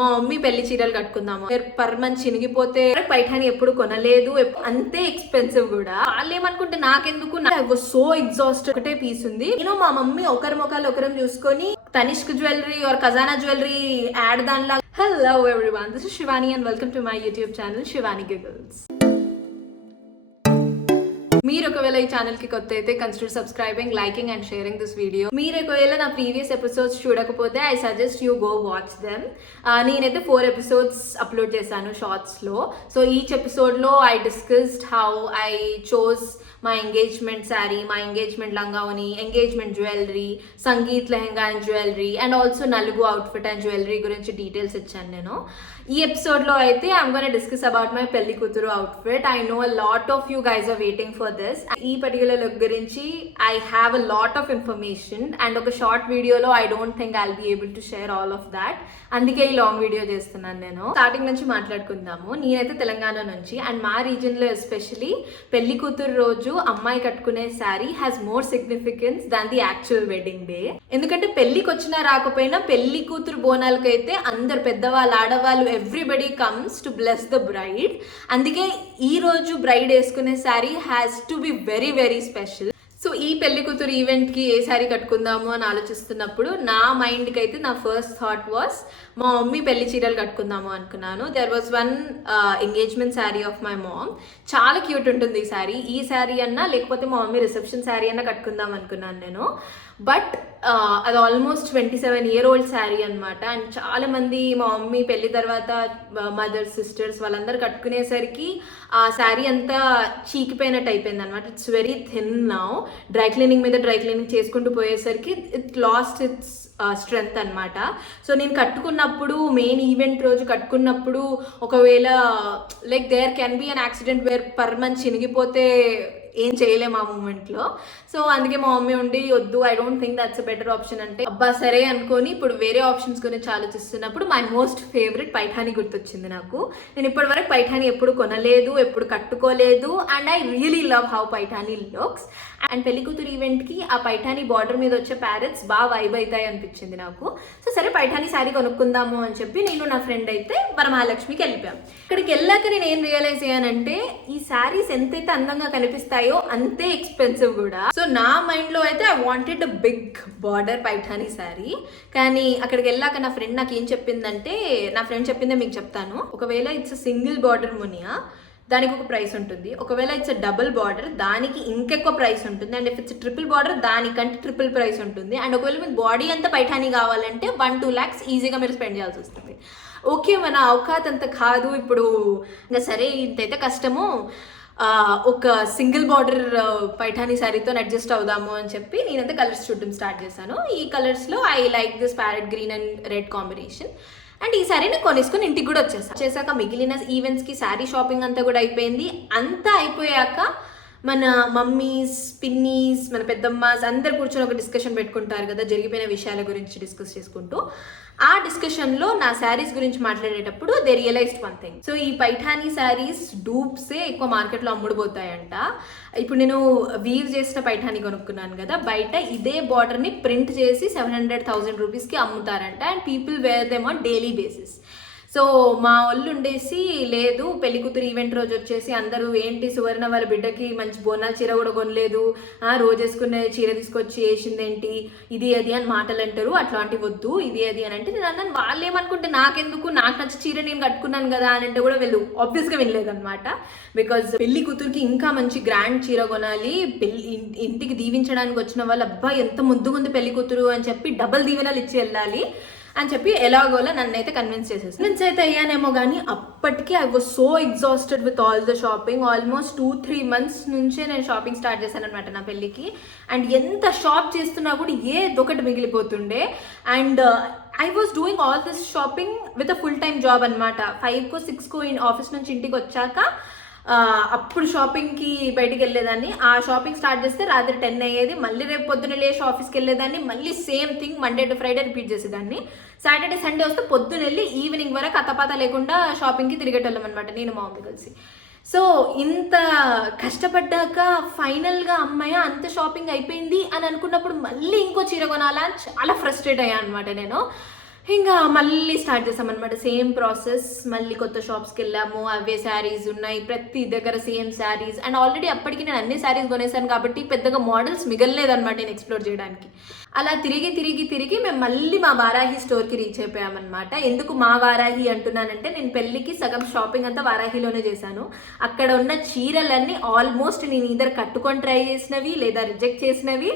మా మమ్మీ పెళ్లి చీరలు కట్టుకుందాము, పర్ మంత్ చినిగిపోతే పైఠాని ఎప్పుడు కొనలేదు, అంతే ఎక్స్పెన్సివ్ కూడా. వాళ్ళు ఏమనుకుంటే నాకెందుకు, ఐ వాజ్ సో ఎగ్జాస్ట్. ఒకటే పీస్ ఉంది. నేను మా మమ్మీ ఒకరి ముఖాలు ఒకరం చూసుకొని తనిష్క్ జ్యువెలరీ ఆర్ ఖజానా జ్యువెలరీ యాడ్ దానిలా. Hello everyone, this is Shivani and welcome to my YouTube channel Shivani giggles. మీరు ఒకవేళ ఈ ఛానల్ కి కొత్త అయితే consider subscribing, liking and sharing this video. మీరు ఒకవేళ నా ప్రీవియస్ ఎపిసోడ్స్ చూడకపోతే I suggest you go watch them. నేనైతే 4 ఎపిసోడ్స్ అప్లోడ్ చేశాను షార్ట్స్ లో. సో ఈచ్ ఎపిసోడ్ లో I discussed how I chose my engagement sari, my engagement langavoni, engagement jewellery, sangeet lehenga and jewellery and also nalugu outfit and jewellery గురించి details ఇచ్చాను నేను. ఈ ఎపిసోడ్లో అయితే I'm gonna discuss about my pelli kuthuru outfit. I know a lot of you guys are waiting for this. ఈ particular look గురించి I have a lot of information and ఒక short వీడియోలో I don't think I'll be able to share all of that. అందుకే ఈ long video చేస్తున్నాను నేను. Starting నుంచి మాట్లాడుకుందాము. నేనైతే తెలంగాణ నుంచి అండ్ మా రీజన్లో ఎస్పెషలీ పెళ్లి కూతురు రోజు అమ్మాయి కట్టుకునే sari has more significance than the actual wedding day. ఎందుకంటే పెళ్లికి వచ్చినా రాకపోయినా పెళ్లి కూతురు బోనాలకైతే అందరు పెద్దవాళ్ళు, ఆడవాళ్ళు, everybody comes to bless the bride. అందుకే ఈ రోజు బ్రైడ్ వేసుకునే sari has to be very very special. So ఈ పెళ్లి కూతురు ఈవెంట్కి ఏ శారీ కట్టుకుందాము అని ఆలోచిస్తున్నప్పుడు నా మైండ్కి అయితే నా ఫస్ట్ థాట్ వాస్ మా మమ్మీ పెళ్లి చీరలు కట్టుకుందాము అనుకున్నాను. There was one engagement sari of my mom. చాలా క్యూట్ ఉంటుంది ఈ శారీ. ఈ శారీ అన్నా లేకపోతే మా మమ్మీ రిసెప్షన్ శారీ అన్నా కట్టుకుందాం అనుకున్నాను నేను. బట్ అది ఆల్మోస్ట్ 27-year-old శారీ అనమాట. అండ్ చాలా మంది మా మమ్మీ పెళ్లి తర్వాత మదర్స్, సిస్టర్స్ వాళ్ళందరూ కట్టుకునేసరికి ఆ శారీ అంతా చీకిపోయినట్టు అయిపోయింది అనమాట. It's very thin now. Dry cleaning మీద డ్రై క్లీనింగ్ చేసుకుంటూ పోయేసరికి ఇట్ లాస్ట్ ఇట్స్ స్ట్రెంగ్త్ అనమాట. సో నేను కట్టుకున్నప్పుడు, మెయిన్ ఈవెంట్ రోజు కట్టుకున్నప్పుడు ఒకవేళ like there can be an accident where per month చినిగిపోతే ఏం చేయలేము ఆ మూమెంట్లో. సో అందుకే మా మమ్మీ ఉండి వద్దు, I don't think that's a better option అంటే అబ్బా సరే అనుకొని ఇప్పుడు వేరే ఆప్షన్స్ గురించి ఆలోచిస్తున్నప్పుడు మై మోస్ట్ ఫేవరెట్ పైఠాని గుర్తొచ్చింది నాకు. నేను ఇప్పటి వరకు పైఠాని ఎప్పుడు కొనలేదు, ఎప్పుడు కట్టుకోలేదు and I really love how Paithani looks. And పెళ్లి కూతురు ఈవెంట్కి ఆ పైఠాని బార్డర్ మీద వచ్చే ప్యారెట్స్ బాగా వైబ్ అవుతాయి అనిపించింది నాకు. సో సరే పైఠాని శారీ కొనుక్కుందాము అని చెప్పి నేను నా ఫ్రెండ్ అయితే వరమహాలక్ష్మికి వెళ్ళిపోయాం. ఇక్కడికి వెళ్ళాక నేను ఏం రియలైజ్ అయ్యానంటే ఈ శారీస్ ఎంతైతే అందంగా కనిపిస్తాయో అంతే ఎక్స్పెన్సివ్ కూడా. సో నా మైండ్ లో అయితే I wanted a big border Paithani sari. కానీ అక్కడికి వెళ్ళాక నా ఫ్రెండ్ నాకు ఏం చెప్పిందంటే, నా ఫ్రెండ్ చెప్పిందే మీకు చెప్తాను. ఒకవేళ ఇట్స్ సింగిల్ బార్డర్ మునియా దానికి ఒక ప్రైస్ ఉంటుంది, ఒకవేళ ఇట్స్ డబుల్ బార్డర్ దానికి ఇంకెక్కువ ప్రైస్ ఉంటుంది, and if it's triple border దానికంటే ట్రిపుల్ ప్రైస్ ఉంటుంది. అండ్ ఒకవేళ మీకు బాడీ అంతా పైఠాని కావాలంటే 1-2 lakhs ఈజీగా మీరు స్పెండ్ చేయాల్సి వస్తుంది. ఓకే మన అవకాశం అంత కాదు ఇప్పుడు, ఇంకా సరే ఇంతైతే కష్టము, ఒక సింగిల్ బార్డర్ పైఠాని శారీతో అడ్జస్ట్ అవుదాము అని చెప్పి నేనైతే కలర్స్ చూడడం స్టార్ట్ చేశాను. ఈ కలర్స్లో I like this parrot green and red combination. And ఈ శారీని కొనేసుకొని ఇంటికి కూడా వచ్చేసాక మిగిలిన ఈవెంట్స్కి శారీ షాపింగ్ అంతా కూడా అయిపోయింది. అంతా అయిపోయాక మన మమ్మీస్, పిన్నీస్, మన పెద్దమ్మాస్ అందరు కూర్చొని ఒక డిస్కషన్ పెట్టుకుంటారు కదా, జరిగిపోయిన విషయాల గురించి డిస్కస్ చేసుకుంటూ. ఆ డిస్కషన్లో నా శారీస్ గురించి మాట్లాడేటప్పుడు they realised one thing. So ఈ పైఠానీ శారీస్ డూప్సే ఎక్కువ మార్కెట్లో అమ్ముడుపోతాయంట. ఇప్పుడు నేను వీవ్ చేసిన పైఠానీ కొనుక్కున్నాను కదా, బయట ఇదే బార్డర్ని ప్రింట్ చేసి 700,000 రూపీస్కి అమ్ముతారంట. And people wear them on daily basis. So మా వాళ్ళు ఉండేసి లేదు పెళ్లి కూతురు ఈవెంట్ రోజు వచ్చేసి అందరూ ఏంటి సువర్ణ వాళ్ళ బిడ్డకి మంచి బోనాల చీర కూడా కొనలేదు, రోజు వేసుకునే చీర తీసుకొచ్చి వేసిందేంటి, ఇది అది అని మాటలు అంటారు. అట్లాంటివి వద్దు, ఇది అది అని అంటే నేను అన్నాను వాళ్ళు ఏమనుకుంటే నాకెందుకు, నాకు నచ్చి చీర నేను కట్టుకున్నాను కదా అని అంటే కూడా వీళ్ళు ఆబ్వియస్గా వినలేదు అనమాట. బికాజ్ పెళ్లి కూతురికి ఇంకా మంచి గ్రాండ్ చీర కొనాలి, ఇంటికి దీవించడానికి వచ్చిన వాళ్ళు అబ్బా ఎంత ముద్దుగుంది పెళ్లి కూతురు అని చెప్పి డబల్ దీవెనలు ఇచ్చి వెళ్ళాలి అని చెప్పి ఎలాగోలా నన్ను అయితే కన్విన్స్ చేసేసాను. కన్విన్స్ అయితే అయ్యానేమో కానీ అప్పటికి I was so exhausted with all the shopping. Almost 2-3 months నుంచే నేను షాపింగ్ స్టార్ట్ చేశాను అనమాట నా పెళ్ళికి. అండ్ ఎంత షాప్ చేస్తున్నా కూడా ఏదొకటి మిగిలిపోతుండే. And I was doing all this shopping with a full time job అనమాట. 5-6 ఆఫీస్ నుంచి ఇంటికి వచ్చాక అప్పుడు షాపింగ్కి బయటికి వెళ్ళేదాన్ని. ఆ షాపింగ్ స్టార్ట్ చేస్తే రాత్రి 10 అయ్యేది. మళ్ళీ రేపు పొద్దున్న లేచి ఆఫీస్కి వెళ్ళేదాన్ని. మళ్ళీ same thing Monday to Friday repeat చేసేదాన్ని. సాటర్డే సండే వస్తే పొద్దున్న వెళ్ళి ఈవినింగ్ వరకు అతపాత లేకుండా షాపింగ్కి తిరిగేటోళ్ళం అనమాట నేను మా మమ్మీ కలిసి. సో ఇంత కష్టపడ్డాక ఫైనల్గా అమ్మాయి అంత షాపింగ్ అయిపోయింది అని అనుకున్నప్పుడు మళ్ళీ ఇంకో చీర కొనాలా అని చాలా ఫ్రస్ట్రేట్ అయ్యా అనమాట నేను. ఇంకా మళ్ళీ స్టార్ట్ చేసామన్నమాట సేమ్ ప్రాసెస్. మళ్ళీ కొత్త షాప్స్కి వెళ్ళాము, అవే శారీస్ ఉన్నాయి ప్రతి దగ్గర సేమ్ శారీస్. అండ్ ఆల్రెడీ అప్పటికి నేను అన్ని శారీస్ కొనేసాను కాబట్టి పెద్దగా మోడల్స్ మిగలలేదన్నమాట నేను ఎక్స్ప్లోర్ చేయడానికి. అలా తిరిగి మేము మళ్ళీ మా వారాహి స్టోర్కి రీచ్ అయిపోయామన్నమాట. ఎందుకు మా వారాహి అంటున్నానంటే నేను పెళ్ళికి సగం షాపింగ్ అంతా వారాహిలోనే చేశాను. అక్కడ ఉన్న చీరలన్నీ ఆల్మోస్ట్ నేను ఇద్దరు కట్టుకొని ట్రై చేసినవి, లేదా రిజెక్ట్ చేసినవి,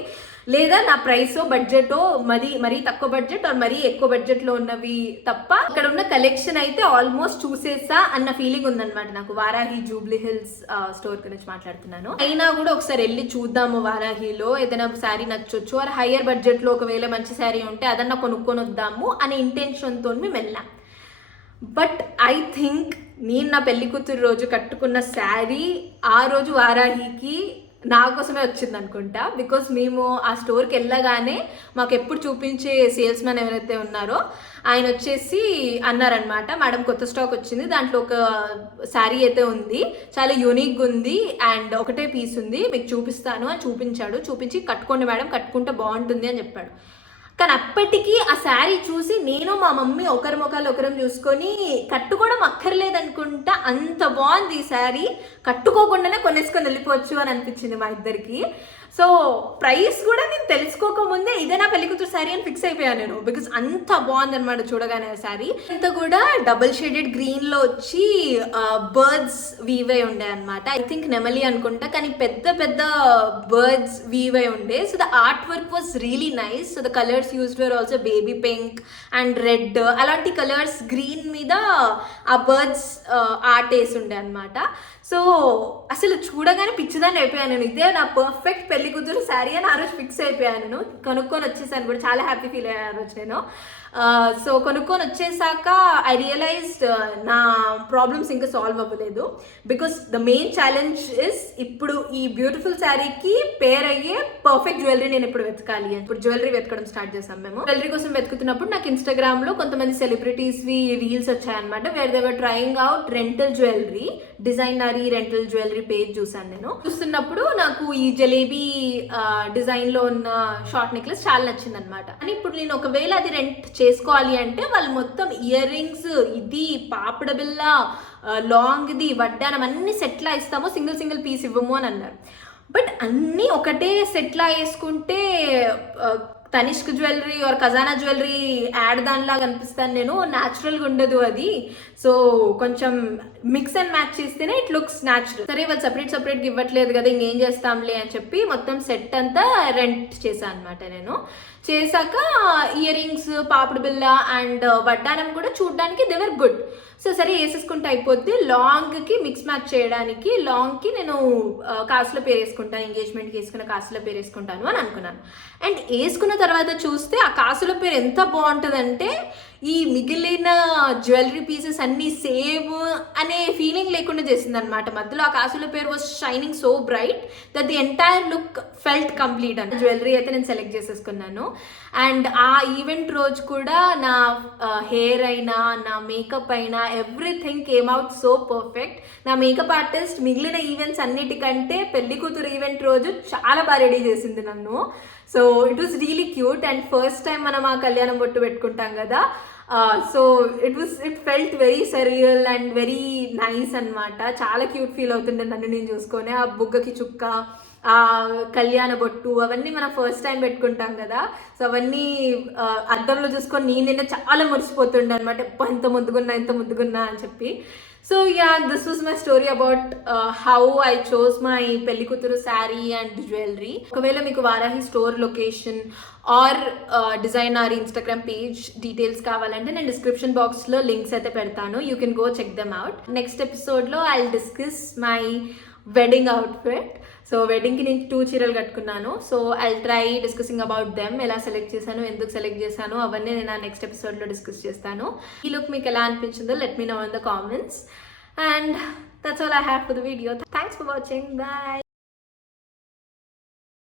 లేదా నా ప్రైస్ బడ్జెటో మరీ తక్కువ బడ్జెట్ మరీ ఎక్కువ బడ్జెట్లో ఉన్నవి తప్ప ఇక్కడ ఉన్న కలెక్షన్ అయితే ఆల్మోస్ట్ చూసేసా అన్న ఫీలింగ్ ఉందన్నమాట నాకు. వారాహి జూబ్లీ హిల్స్ స్టోర్ గురించి మాట్లాడుతున్నాను. అయినా కూడా ఒకసారి వెళ్ళి చూద్దాము వారాహిలో ఏదైనా శారీ నచ్చొచ్చు, ఆర్ హయ్యర్ బడ్జెట్లో ఒకవేళ మంచి శారీ ఉంటే అదన్నా కొనుక్కొని వద్దాము అనే ఇంటెన్షన్తో మేము వెళ్ళాం. బట్ ఐ థింక్ నేను నా పెళ్లి కూతురు రోజు కట్టుకున్న శారీ ఆ రోజు వారాహికి నా కోసమే వచ్చింది అనుకుంటా. బికాస్ మేము ఆ స్టోర్కి వెళ్ళగానే మాకు ఎప్పుడు చూపించే సేల్స్ మ్యాన్ ఎవరైతే ఉన్నారో ఆయన వచ్చేసి అన్నారనమాట, మేడం కొత్త స్టాక్ వచ్చింది, దాంట్లో ఒక శారీ అయితే ఉంది, చాలా యూనిక్గా ఉంది అండ్ ఒకటే పీస్ ఉంది, మీకు చూపిస్తాను అని చూపించాడు. చూపించి కట్టుకోండి మేడం, కట్టుకుంటే బాగుంటుంది అని చెప్పాడు. కానీ అప్పటికి ఆ శారీ చూసి నేను మా మమ్మీ ఒకరి ముఖాలు ఒకరం చూసుకొని కట్టుకోవడం అక్కర్లేదనుకుంటా, అంత బాగుంది ఈ శారీ, కట్టుకోకుండానే కొనేసుకొని వెళ్ళిపోవచ్చు అని అనిపించింది మా ఇద్దరికి. సో ప్రైస్ కూడా నేను తెలుసుకోకముందే ఇదే నా పెళ్లి కూతురు శారీ అని ఫిక్స్ అయిపోయాను నేను, బికాస్ అంత బాగుంది అనమాట చూడగానే ఆ శారీ. అంతా కూడా డబుల్ షేడెడ్ గ్రీన్లో వచ్చి బర్డ్స్ వీవ్ అయి ఉండే అనమాట. ఐ థింక్ నెమలి అనుకుంటా, కానీ పెద్ద పెద్ద బర్డ్స్ వీవ్ అయి ఉండే. So the art work was really nice. So the colours used were also baby pink and red, అలాంటి కలర్స్ గ్రీన్ మీద ఆ బర్డ్స్ ఆర్ట్ వేసి ఉండే అనమాట. సో అసలు చూడగానే పిచ్చిదాన్ని అయిపోయాను నేను, ఇదే నా పర్ఫెక్ట్ పెళ్లి కూతురు శారీ అని ఆ రోజు ఫిక్స్ అయిపోయాను నేను. కొనుక్కొని వచ్చేసాను కూడా, చాలా హ్యాపీ ఫీల్ అయ్యాను ఆ రోజు నేను. సో కొనుక్కొని వచ్చేసాక ఐ రియలైజ్డ్ నా ప్రాబ్లమ్స్ ఇంకా సాల్వ్ అవ్వలేదు. Because the main challenge is ఇప్పుడు ఈ బ్యూటిఫుల్ శారీకి పేర్ అయ్యే పర్ఫెక్ట్ జ్యువెలరీ నేను ఇప్పుడు వెతకాలి. ఇప్పుడు జ్యువెలరీ వెతకడం స్టార్ట్ చేసాం మేము. జ్యువెలరీ కోసం వెతుకుతున్నప్పుడు నాకు ఇన్స్టాగ్రామ్లో కొంతమంది సెలబ్రిటీస్వి రీల్స్ వచ్చాయన్నమాట, where they were trying out rental jewellery, designery rental jewellery page చూసాను నేను. చూస్తున్నప్పుడు నాకు ఈ జలేబీ డిజైన్లో ఉన్న షార్ట్ నెక్లెస్ చాలా నచ్చింది అనమాట. అని ఇప్పుడు నేను ఒకవేళ అది రెంట్ చేసుకోవాలి అంటే వాళ్ళు మొత్తం ఇయర్ రింగ్స్, ఇది పాపడ బిల్ల, లాంగ్ది, వడ్డానం అన్ని సెట్లా ఇస్తాము, సింగిల్ పీస్ ఇవ్వము అని అన్నారు. బట్ అన్నీ ఒకటే సెట్లా వేసుకుంటే తనిష్క్ జ్యువెలరీ ఆర్ ఖజానా జ్యువెలరీ యాడ్ దానిలాగా అనిపిస్తాను నేను, న్యాచురల్గా ఉండదు అది. సో కొంచెం మిక్స్ అండ్ మ్యాచ్ చేస్తేనే ఇట్ లుక్స్ న్యాచురల్. సరే వాళ్ళు సపరేట్గా ఇవ్వట్లేదు కదా, ఇంకేం చేస్తాంలే అని చెప్పి మొత్తం సెట్ అంతా రెంట్ చేశాను అనమాట నేను. చేశాక ఇయర్ రింగ్స్, పాపిడి బిల్ల అండ్ వడ్డానం కూడా చూడడానికి దే వర్ గుడ్. సో సరే వేసేసుకుంటే అయిపోద్ది. లాంగ్కి మిక్స్ మ్యాచ్ చేయడానికి లాంగ్కి నేను కాసుల పేరు వేసుకుంటాను, ఎంగేజ్మెంట్కి వేసుకున్న కాసుల పేరు వేసుకుంటాను అని అనుకున్నాను. అండ్ వేసుకున్న తర్వాత చూస్తే ఆ కాసుల పేరు ఎంత బాగుంటుందంటే ఈ మిగిలిన జ్యువెలరీ పీసెస్ అన్నీ సేమ్ అనే ఫీలింగ్ లేకుండా చేసింది అనమాట. మధ్యలో ఆ కాసుల పేరు was shining so bright that the entire look felt complete అని. జ్యువెలరీ అయితే నేను సెలెక్ట్ చేసేసుకున్నాను. అండ్ ఆ ఈవెంట్ రోజు కూడా నా హెయిర్ అయినా, నా మేకప్ అయినా, everything came out so perfect. నా మేకప్ ఆర్టిస్ట్ మిగిలిన ఈవెంట్స్ అన్నిటికంటే పెళ్లి కూతురు ఈవెంట్ రోజు చాలా బాగా రెడీ చేసింది నన్ను. So it was really cute. And first time మనం ఆ కళ్యాణం బొట్టు పెట్టుకుంటాం కదా, so it felt very surreal and very nice అనమాట. చాలా క్యూట్ ఫీల్ అవుతుండే నన్ను నేను చూసుకొని. ఆ బుగ్గకి చుక్క, ఆ కళ్యాణ బొట్టు, అవన్నీ మనం ఫస్ట్ టైం పెట్టుకుంటాం కదా. సో అవన్నీ అద్దంలో చూసుకొని నేనైనా చాలా మురిసిపోతుండే అనమాట, ఎంత ముద్దుగున్నా అని చెప్పి. So yeah, this was my story about how I chose my pelli kuturu saree and jewelry. ఒకవేళ మీకు Varahi store location or designer Instagram page details కావాలంటే నేను డిస్క్రిప్షన్ బాక్స్లో లింక్స్ అయితే పెడతాను. You can go check them out. Next ఎపిసోడ్లో I will discuss my wedding outfit. So వెడ్డింగ్కి నేను 2 చీరలు కట్టుకున్నాను. So I try discussing about them, ఎలా సెలెక్ట్ చేశాను, ఎందుకు సెలెక్ట్ చేశాను, అవన్నీ నేను ఆ నెక్స్ట్ ఎపిసోడ్లో డిస్కస్ చేస్తాను. ఈ లుక్ మీకు ఎలా అనిపించిందో let me know in the comments. And that's all I have for the video. Thanks for watching. Bye.